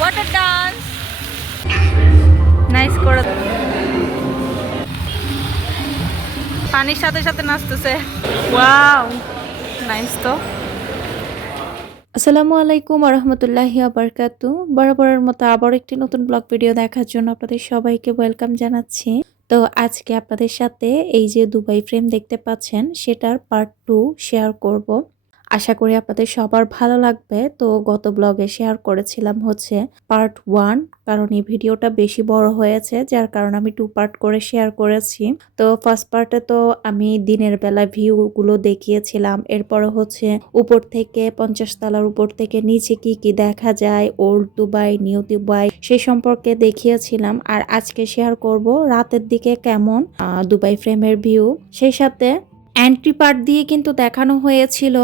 Water dance nice করে পানির সাথে সাথে নাচতেছে। ওয়াও নাইস তো। আসসালামু আলাইকুম রহমতুল্লাহি আবরকাতু। বরাবরের মতো আবার একটি নতুন ব্লগ ভিডিও দেখার জন্য আপনাদের সবাইকে ওয়েলকাম জানাচ্ছি। তো আজকে আপনাদের সাথে এই যে দুবাই ফ্রেম দেখতে পাচ্ছেন, সেটার পার্ট টু শেয়ার করব। আশা করি আপনাদের সবার ভালো লাগবে। তো গত ব্লগে শেয়ার করেছিলাম হচ্ছে পার্ট ওয়ান কারণ এই ভিডিওটা বেশি বড় হয়েছে, যার কারণে আমি টু পার্ট করে শেয়ার করেছি। তো ফার্স্ট পার্টে তো আমি দিনের বেলা ভিউগুলো দেখিয়েছিলাম, এরপরে হচ্ছে উপর থেকে পঞ্চাশ তলার উপর থেকে নিচে কি কি দেখা যায় ওল্ড দুবাই নিউ দুবাই সেই সম্পর্কে দেখিয়েছিলাম। আর আজকে শেয়ার করব রাতের দিকে কেমন দুবাই ফ্রেমের ভিউ সেই সাথে এন্ট্রি পার্ট দিয়ে কিন্তু দেখানো হয়েছিল।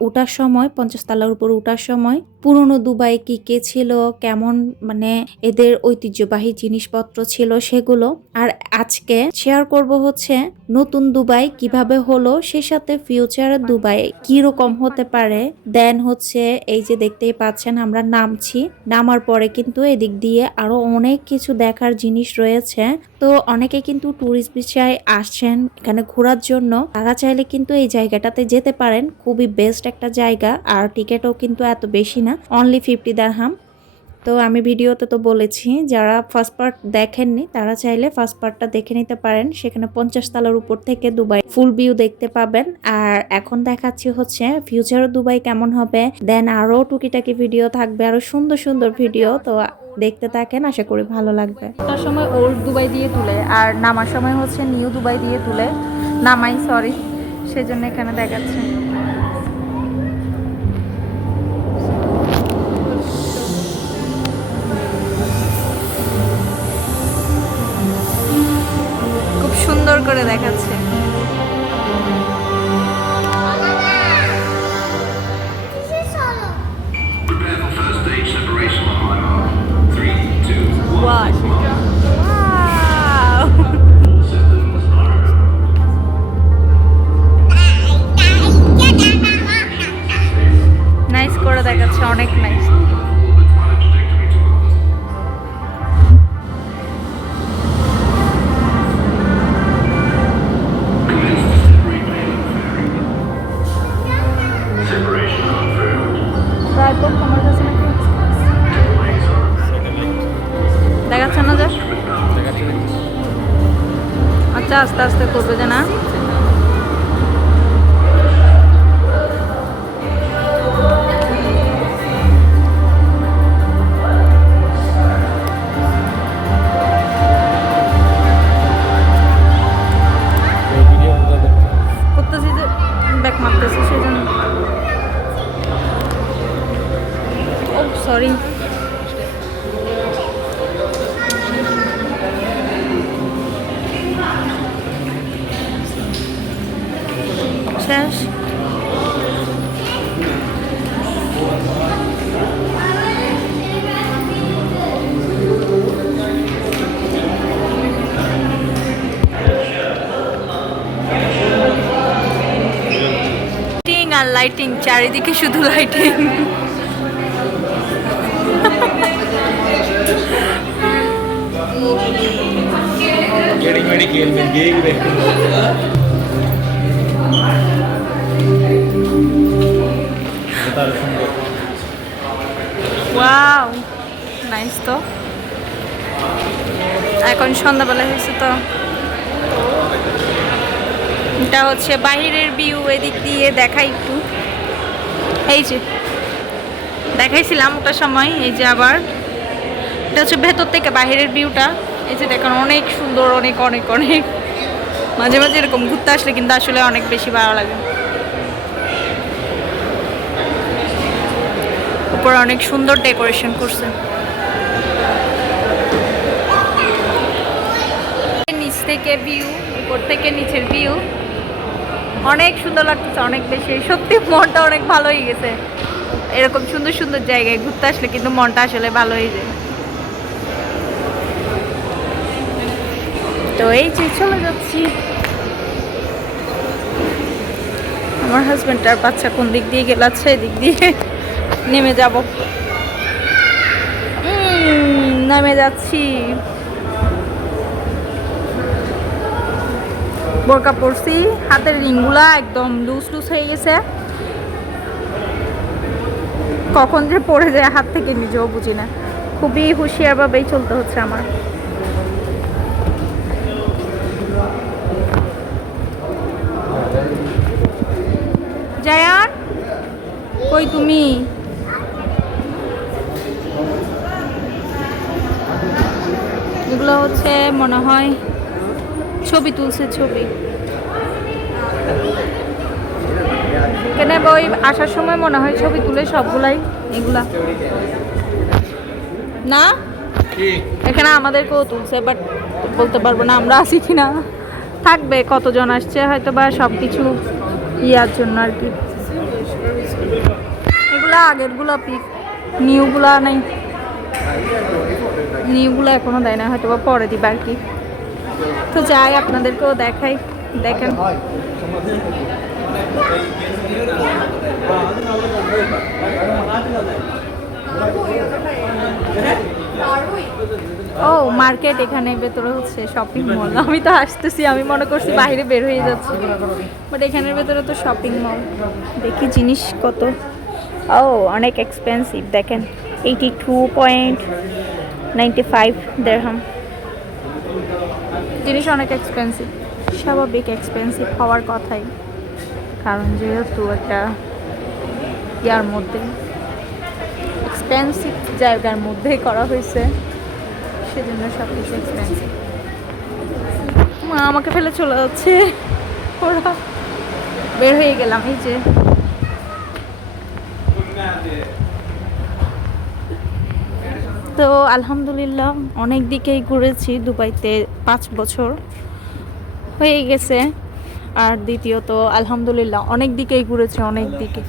ওঠার সময় পঞ্চাশ তলার উপর ওঠার সময় পুরনো দুবাই কি কে ছিল, কেমন মানে এদের ঐতিহ্যবাহী জিনিসপত্র ছিল সেগুলো। আর আজকে শেয়ার করব হচ্ছে নতুন দুবাই কীভাবে হলো, সে সাথে ফিউচারের দুবাই রকম হতে পারে। দেন হচ্ছে এই যে দেখতেই পাচ্ছেন আমরা নামছি। নামার পরে কিন্তু এদিক দিয়ে আরও অনেক কিছু দেখার জিনিস রয়েছে। তো অনেকে কিন্তু ট্যুরিস্ট বিষয়ে আসছেন এখানে ঘোরার জন্য। তারা চাইলে কিন্তু এই জায়গাটাতে যেতে পারেন। খুবই বেস্ট একটা জায়গা। আর টিকিটও কিন্তু এত বেশি না। অনলি ফিফটি দারহাম তো আমি ভিডিওতে তো বলেছি, যারা ফার্স্ট পার্ট দেখেননি, তারা চাইলে ফার্স্ট পার্টটা দেখে নিতে পারেন। সেখানে পঞ্চাশ তলার উপর থেকে দুবাই ফুল ভিউ দেখতে পাবেন। আর এখন দেখাচ্ছি হচ্ছে ফিউচারও দুবাই কেমন হবে। দেন আরও টুকিটাকি ভিডিও থাকবে আরও সুন্দর সুন্দর ভিডিও তো দেখতে থাকেন, আশা করি ভালো লাগবে। ওটার সময় ওল্ড দুবাই দিয়ে তুলে, আর নামার সময় হচ্ছে নিউ দুবাই দিয়ে তুলে। নামাই সরি সেজন্য এখানে দেখাচ্ছে। করে দেখাচ্ছে। আস্তে আস্তে করবে যে আর লাইটিং চারিদিকে শুধু লাইটিং ওয়াও নাইস তো. এখন সন্ধ্যাবেলা হয়েছে তো। এটা হচ্ছে বাহিরের ভিউ এদিক দিয়ে দেখাই একটু। এই যে, দেখাইছিলাম ওটার সময়, এই যে আবার। এটা হচ্ছে ভেতর থেকে বাহিরের ভিউটা এই যে দেখুন, অনেক সুন্দর, অনেক অনেক অনেক। মাঝে মাঝে এরকম ঘুরতে আসলে কিন্তু আসলে অনেক বেশি ভালো লাগে। উপরে অনেক সুন্দর ডেকোরেশন করছে। নিচ থেকে ভিউ উপর থেকে নিচের ভিউ অনেক সুন্দর লাগতেছে, অনেক বেশি। সত্যি, মনটা অনেক ভালো হয়ে গেছে। এরকম সুন্দর সুন্দর জায়গায় ঘুরতে আসলে কিন্তু মনটা আসলে ভালো হয়ে যায়। তো এই যে চলে যাচ্ছি। আমার হাজব্যান্ড আর বাচ্চা কোন দিক দিয়ে গেলাচ্ছে এদিক দিয়ে নেমে যাব। নেমে যাচ্ছি। বোরকা পরছি, হাতের রিংগুলা একদম লুজ লুজ হয়ে গেছে। কখন যে পড়ে যায়, হাত থেকে নিজেও বুঝি না। খুবই হুঁশিয়ারভাবেই চলতে হচ্ছে আমার। জায়ান, কই তুমি? এগুলো হচ্ছে, মনে হয় ছবি তুলছে ছবি। কেন ওই আসার সময় মনে হয় ছবি তুলে সবগুলাই এগুলা। না? এখানে আমাদেরকেও তুলছে বাট বলতে পারব না আমরা আছি কিনা। থাকবে কতজন আসছে হয়তো বা সব কিছু ইয়ার জন্য আর কি। এগুলা আগেরগুলো পিক নিউগুলা নেই। নিউগুলো এখনও দেয় না হয়তো বা পরে দিবে আর কি। তো যাই, আপনাদেরকেও দেখাই, দেখেন। ও, মার্কেট এখানে ভেতরে হচ্ছে শপিং মল আমি তো আসতেছি, আমি মনে করছি বাইরে বের হয়ে যাচ্ছি। বাট এখানের ভেতরে তো শপিং মল দেখি জিনিস কত। ও, অনেক এক্সপেন্সিভ দেখেন। Eighty two point ninety five দেড়হাম জিনিস অনেক এক্সপেন্সিভ স্বাভাবিক এক্সপেন্সিভ হওয়ার কথাই। কারণ যেহেতু একটা ইয়ার মধ্যে এক্সপেন্সিভ জায়গার মধ্যেই করা হয়েছে, সেজন্য সব কিছু এক্সপেন্সিভ মা আমাকে ফেলে চলে যাচ্ছে। ওরা বের হয়ে গেলাম এই যে। তো আলহামদুলিল্লাহ অনেক দিকেই ঘুরেছি দুবাইতে পাঁচ বছর হয়ে গেছে। আর দ্বিতীয়ত আলহামদুলিল্লাহ অনেক দিকেই ঘুরেছি, অনেক দিকে।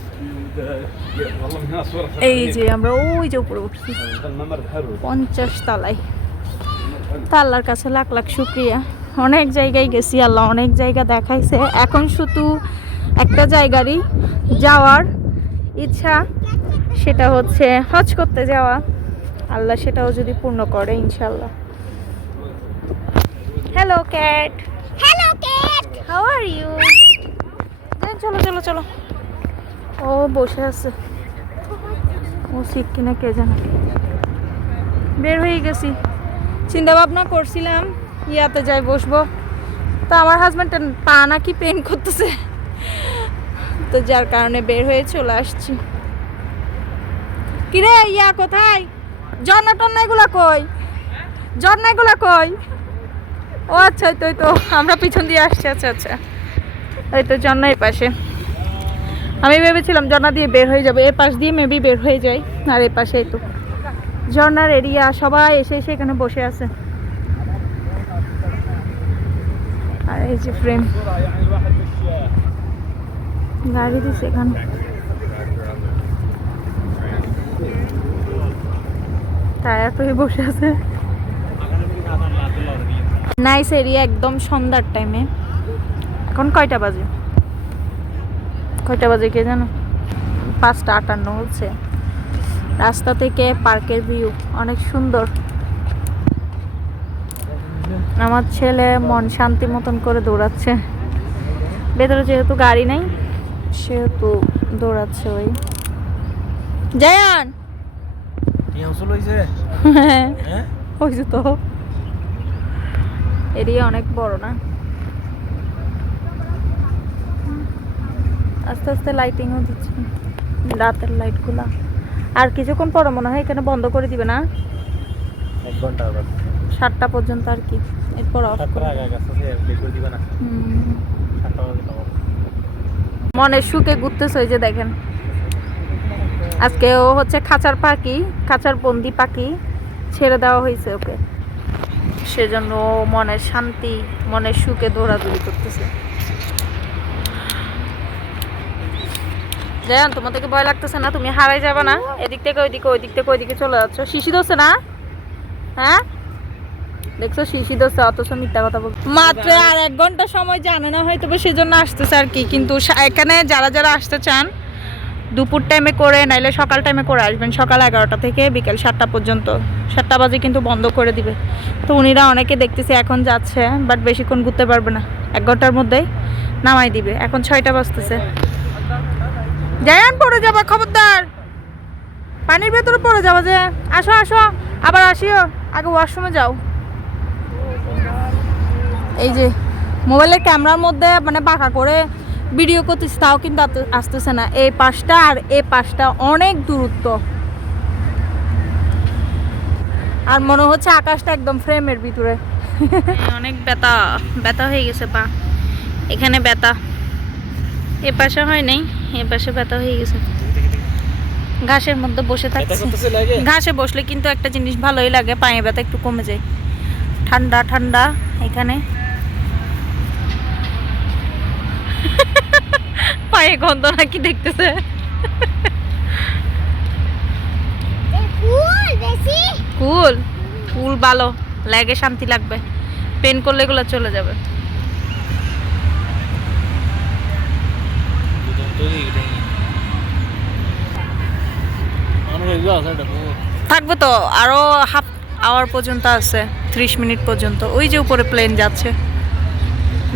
এই যে আমরা ওই যে উপরে উঠছি। পঞ্চাশ তালায়। তা আল্লাহর কাছে লাখ লাখ শুক্রিয়া। অনেক জায়গায় গেছি, আল্লাহ অনেক জায়গা দেখাইছে। এখন শুধু একটা জায়গারই যাওয়ার ইচ্ছা, সেটা হচ্ছে হজ করতে যাওয়া। আল্লাহ সেটাও যদি পূর্ণ করে ইনশাল্লাহ hello cat hello cat how are you চলো চলো চলো। ও বসে আছে। ও শিখ কিনা কে জানে। বের হয়ে গেছি। চিন্তা ভাবনা করছিলাম ইয়াতে যাই বসবো। তো আমার হাজব্যান্ড পা নাকি পেন করতেছে। তো যার কারণে বের হয়ে চলে আসছি। কিরে ইয়া কোথায়? ঝর্ণা টন্না এগুলা কই? ঝর্ণা এগুলা কই? ও আচ্ছা তো তো, আমরা পিছন দিয়ে আসছি আচ্ছা আচ্ছা। ওই তো ঝর্ণা পাশে। আমি ভেবেছিলাম ঝর্ণা দিয়ে বের হয়ে যাবে, এ পাশ দিয়ে মেবি বের হয়ে যাই, আর এ পাশে তো। ঝর্ণার এরিয়া সবাই এসে এসে এখানে বসে আছে। আর এই যে ফ্রেম গাড়ি দিচ্ছে এখানে। টায়ার তো বসে আছে। নাইস এরিয়া একদম সন্ধ্যার টাইমে এখন কয়টা বাজে? কয়টা বাজে কে জানো? পাঁচটা আটান্ন হচ্ছে। রাস্তা থেকে পার্কের ভিউ অনেক সুন্দর। আমার ছেলে মন শান্তি মতন করে দৌড়াচ্ছে। ভেতরে যেহেতু গাড়ি নেই, সেহেতু দৌড়াচ্ছে ওই। জায়ান! হ্যাঁ। ওই যে তো। এরিয়া অনেক বড় না? আস্তে আস্তে লাইটিংও দিচ্ছে। রাতের লাইটগুলা আর কিছুক্ষণ পরে মনে হয় এখানে বন্ধ করে দিবে না? এক ঘণ্টা সাতটা পর্যন্ত আর কি। এরপর অফ করে। দিবে না। মনের সুখে ঘুরতেছে যে দেখেন। আজকে ও হচ্ছে খাঁচার পাখি, খাঁচার বন্দি পাখি ছেড়ে দেওয়া হয়েছে ওকে। সেজন্য ও মনের শান্তি মনের সুখে দৌড়াদৌড়ি করতেছে। জান, তোমাদেরকে ভয় লাগতেছে না? তুমি হারাই যাবে না? এদিক থেকে ওইদিকে, ওইদিক থেকে ওইদিকে চলে যাচ্ছ। শিশি ধরছে না? হ্যাঁ? দেখছ, শিশি ধরছে, অথচ মিথ্যা কথা বলছে মাত্র আর এক ঘণ্টা সময় জানে না হয়তো সেজন্য আসতেছে আর কি। কিন্তু এখানে যারা যারা আসতে চান দুপুর টাইমে করে, নাইলে সকাল টাইমে করে আসবেন। সকাল এগারোটা থেকে বিকেল সাতটা পর্যন্ত। সাতটা বাজে কিন্তু বন্ধ করে দিবে। তো উনিরা অনেকে দেখতেছি এখন যাচ্ছে বাট বেশিক্ষণ ঘুরতে পারবে না। এক ঘণ্টার মধ্যেই নামাই দিবে। এখন ছয়টা বাজতেছে। যায়ান পড়ে যাবা, খবরদার। পানির ভেতরে পড়ে যাব, যে। আসো আসো। আবার আসিও। আগে ওয়াশরুমে যাও। এই যে মোবাইলের ক্যামেরার মধ্যে মানে বাঁকা করে ভিডিও করতেছি তাও কিন্তু আসতেছে না। এই পাশটা আর এই পাশটা অনেক দূরত্ব। আর মনে হচ্ছে আকাশটা একদম ফ্রেমের ভিতরে। অনেক ব্যথা। ব্যথা হয়ে গেছে পা। এখানে ব্যথা। এ পাশে হয় নাই এ পাশে ব্যথা হয়ে গেছে। ঘাসের মধ্যে বসে থাকছে। ঘাসে বসলে কিন্তু একটা জিনিস ভালোই লাগে পায়ে ব্যথা একটু কমে যায়। ঠান্ডা ঠান্ডা এখানে। পায়ে গন্ধ নাকি দেখতেছে। কুল কুল ভালো লাগে শান্তি লাগবে। পেন করলে এগুলো চলে যাবে। থাকবে তো আরও হাফ আওয়ার পর্যন্ত আছে ত্রিশ মিনিট পর্যন্ত। ওই যে উপরে প্লেন যাচ্ছে।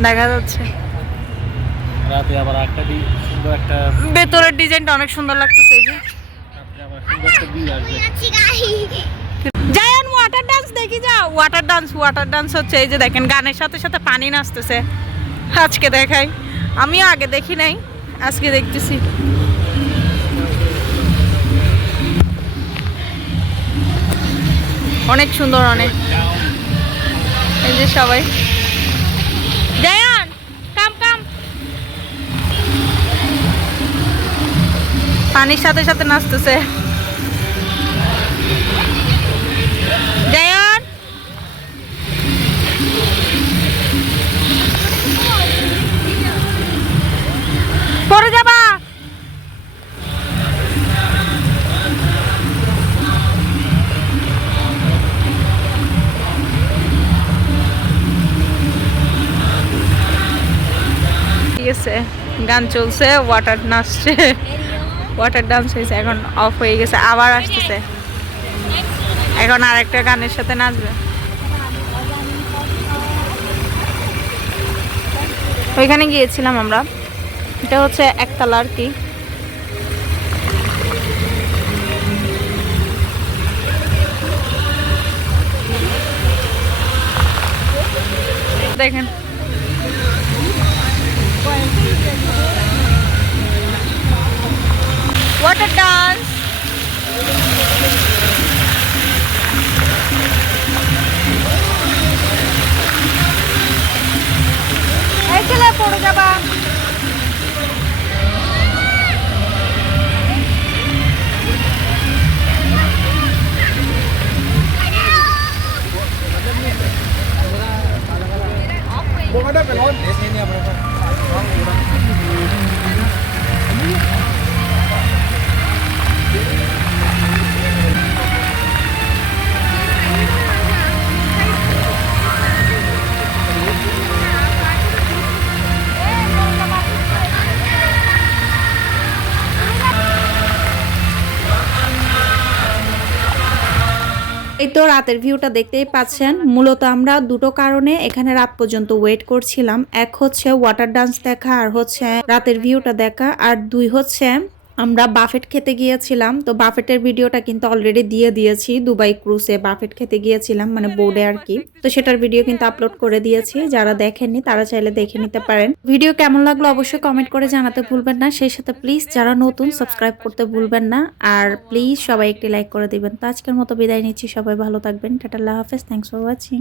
দেখা যাচ্ছে। রাতে আবার একটা সুন্দর একটা ভেতরের ডিজাইনটা অনেক সুন্দর লাগতেছে এই যে। জায়ান ওয়াটার ডান্স দেখি যা। ওয়াটার ডান্স ওয়াটার ডান্স হচ্ছে এই যে দেখেন গানের সাথে সাথে পানি নাচতেছে। আজকে দেখাই। আমিও আগে দেখি নাই আজকে দেখতেছি। অনেক সুন্দর অনেক। এই যে সবাই। পানির সাথে সাথে নাচতেছে। যাবা! আছে গান চলছে ওয়াটার নাচছে। ওয়াটার ডান্স হয়েছে এখন অফ হয়ে গেছে, আবার আসতেছে। এখন আর একটা গানের সাথে নাচবে। ওইখানে গিয়েছিলাম আমরা। এটা হচ্ছে একতলা আর কি। দেখেন ওয়াটার ডান্স রাতের ভিউটা দেখতেই পাচ্ছেন। মূলত আমরা দুটো কারণে এখানে রাত পর্যন্ত ওয়েট করছিলাম। এক হচ্ছে ওয়াটার ডান্স দেখা, আর হচ্ছে রাতের ভিউটা দেখা, আর দুই হচ্ছে আমরা বাফেট খেতে গিয়েছিলাম, তো বাফেটের ভিডিওটা কিন্তু অলরেডি দিয়ে দিয়েছি দুবাই ক্রুজে বাফেট খেতে গিয়েছিলাম মানে বোর্ডে আর কি। তো সেটার ভিডিও কিন্তু আপলোড করে দিয়েছি, যারা দেখেননি তারা চাইলে দেখে নিতে পারেন। ভিডিও কেমন লাগল অবশ্যই কমেন্ট করে জানাতে ভুলবেন না। সেই সাথে প্লিজ যারা নতুন সাবস্ক্রাইব করতে ভুলবেন না, আর প্লিজ সবাই একটি লাইক করে দিবেন। তো আজকের মতো বিদায় নিচ্ছি, সবাই ভালো থাকবেন। টাটা, আল্লাহ হাফেজ। Thanks for watching